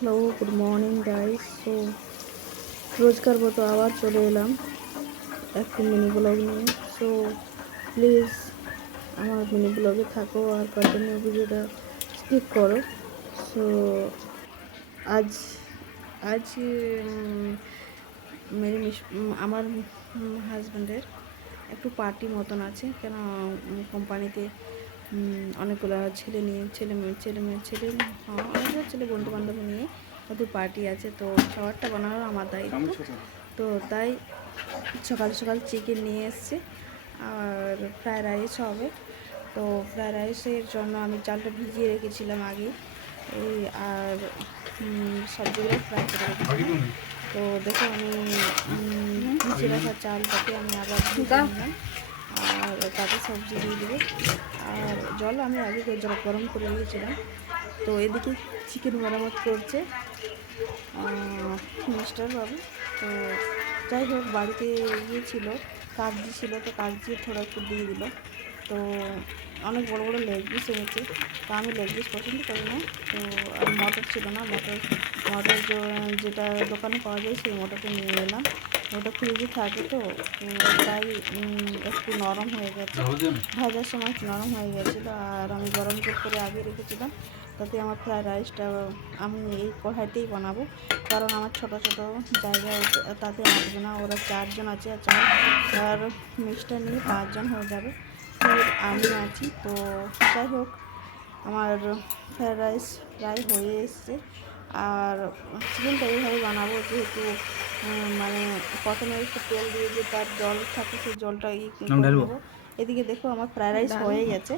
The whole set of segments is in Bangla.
Hello good morning guys so রোজকার মতো আবার চলে এলাম একটি মিনি ব্লগ নিয়ে। সো প্লিজ আমার মিনি ব্লগে থাকো আর কন্টিনিউ ভিডিওটা স্কিপ করো। সো আজ আজ মেরে মিস আমার হাজব্যান্ডের একটু পার্টি মতন আছে। কেন কোম্পানিতে অনেকগুলো ছেলে নিয়ে ছেলে মেয়ে ছেলে মেয়ে ছেলে হ্যাঁ, অনেকগুলো ছেলে বন্ধু বান্ধব নিয়ে ওদের পার্টি আছে। তো খাবারটা বানানো আমার দায়িত্ব। তো তাই সকাল সকাল চিকেন নিয়ে এসছে আর ফ্রায়েড রাইস হবে। তো ফ্রায়েড রাইসের জন্য আমি চালটা ভিজিয়ে রেখেছিলাম আগে। এই আর সবজিগুলো ফ্রাই করে রেখেছিলাম। তো দেখো আমি ভিজিয়ে রাখা চালটাকে আমি আবার ভিজিয়ে নিলাম। আর তাতে সবজি দিয়ে দেবো। আর জল আমি আগে জল গরম করে রেখেছিলাম তো এদিকে চিকেন মেরামত করছে। মিস্টার বাবু। তো যাই হোক, বাড়িতে ইয়ে ছিল ছিল, তো কাগজি থোড়া একটু দিয়ে দিল। তো অনেক বড় বড় লেগ পিস এনেছে। তো আমি লেগ পিস পছন্দ করি না। তো আর মটর ছিল না, মটর মটর যেটা দোকানে পাওয়া যায়, সেই মটরটা নিয়ে এলাম ওটা ফ্রিজে থাকে তো তাই একটু নরম হয়ে গেছে। ভাজার সময় একটু নরম হয়ে গেছিল আর আমি গরম করে আগে রেখেছিলাম। তাতে আমার ফ্রায়েড রাইসটা আমি এই কড়াইতেই বানাবো কারণ আমার ছোট ছোট জায়গা তাতে আসবে না ওরা চারজন আছে আর চার আর মিক্সটা নিয়ে পাঁচজন হয়ে যাবে। আমি আছি তো যাই হোক আমার ফ্রায়েড রাইস প্রায় হয়ে এসছে। আর চিকেনটা এইভাবে বানাবো যেহেতু মানে প্রথমে একটু তেল দিয়ে যে তার জল থাকে সেই জলটা ই এদিকে দেখো আমার ফ্রায়েড রাইস হয়ে গেছে।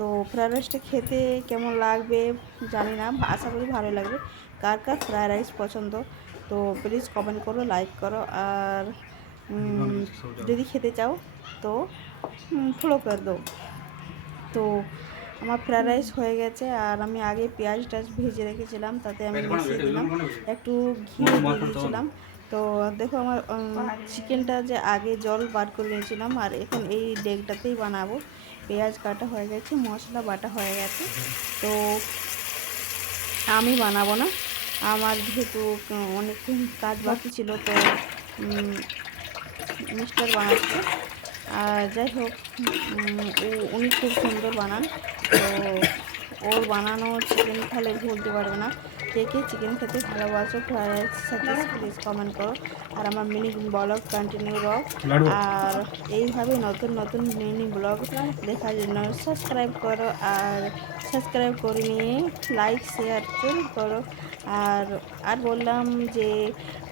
তো ফ্রায়েড রাইসটা খেতে কেমন লাগবে জানি না আশা করি ভালো লাগবে। কার কার ফ্রায়েড রাইস পছন্দ তো প্লিজ কমেন্ট করো লাইক করো আর যদি খেতে চাও তো ফলো করে দাও। তো আমার ফ্রায়েড রাইস হয়ে গেছে আর আমি আগে পেঁয়াজ টাজ ভেজে রেখেছিলাম তাতে আমি মিশিয়ে দিলাম। একটু ঘি দিয়ে দিয়েছিলাম। তো দেখো আমার চিকেনটা যে আগে জল বার করে নিয়েছিলাম আর এখন এই ডেকটাতেই বানাবো। পেঁয়াজ কাটা হয়ে গেছে মশলা বাটা হয়ে গেছে। তো আমি বানাবো না। আমার যেহেতু অনেক কাজ বাকি ছিল তো মিস্টার বানাচ্ছে। যাই হোক উনি খুব সুন্দর বানান। তো ওর বানানো চিকেন খেলে ভুলতে পারবে না। কে কে চিকেন খেতে ভালোবাসো ফ্রাইড সাথে প্লিজ কমেন্ট করো। আর আমার মিনি ব্লগ কন্টিনিউ রক আর এইভাবে নতুন নতুন মিনি ব্লগ দেখার জন্য সাবস্ক্রাইব করো। আর সাবস্ক্রাইব করে নিয়ে লাইক শেয়ার করো। আর আর বললাম যে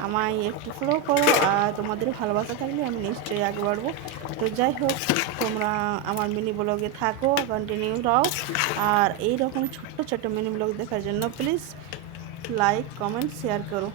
আমায় একটু ফলো করো। আর তোমাদের ভালোবাসা থাকলে আমি নিশ্চয়ই আগে বাড়বো। তো যাই হোক তোমরা আমার মিনি ব্লগে থাকো কন্টিনিউ রাও। আর এই রকম ছোট্ট ছোট্ট মিনি ব্লগ দেখার জন্য প্লিজ লাইক কমেন্ট শেয়ার করো